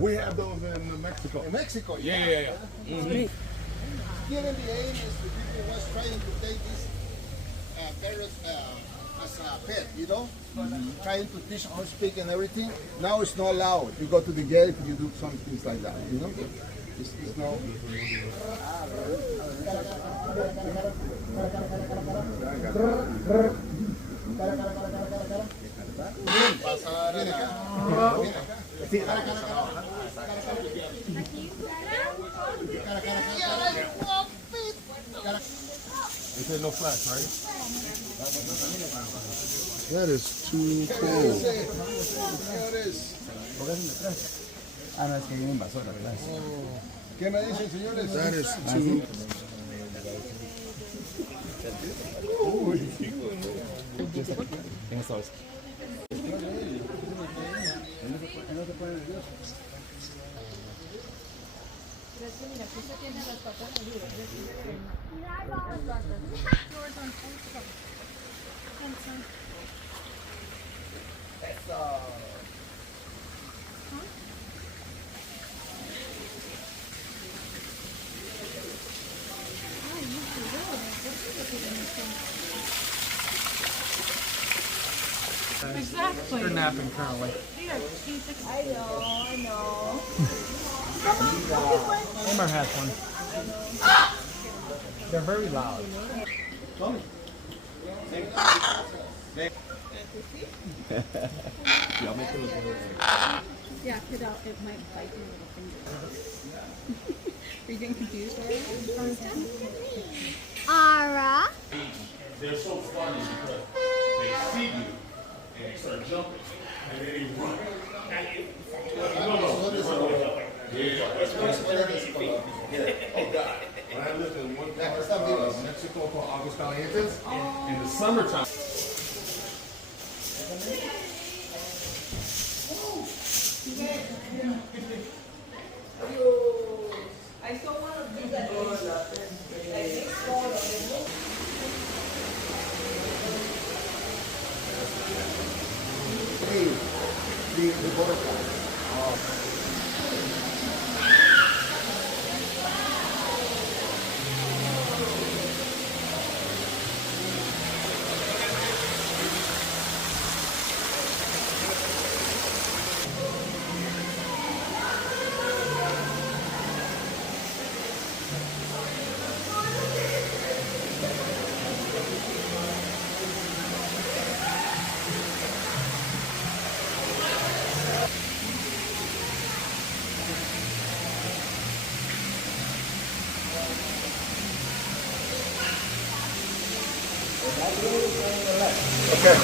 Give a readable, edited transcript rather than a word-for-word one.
We have those in Mexico. In Mexico? Yeah. Mm-hmm. Here in the 80s, the people was trying to take these parrots as a pet, you know? Trying to teach how to speak and everything. Now it's not allowed. You go to the gate, you do some things like that, you know? It's no... It said no flash, right? That is too cool. Ah, no, es que hay un invasor atrás. ¿Qué me dicen, señores? That is too. En esta vez. Exactly. They're napping currently. I know. Omar has one. They're very loud. Yeah, put out. It might bite your little finger. Are you getting confused already? Ara. They're so funny because they see you and they start jumping and then they run. Oh God. When I lived in one part of Mexico called Aguas Calientes, in the summertime. I saw one of these that like this photo. The butterfly. Okay.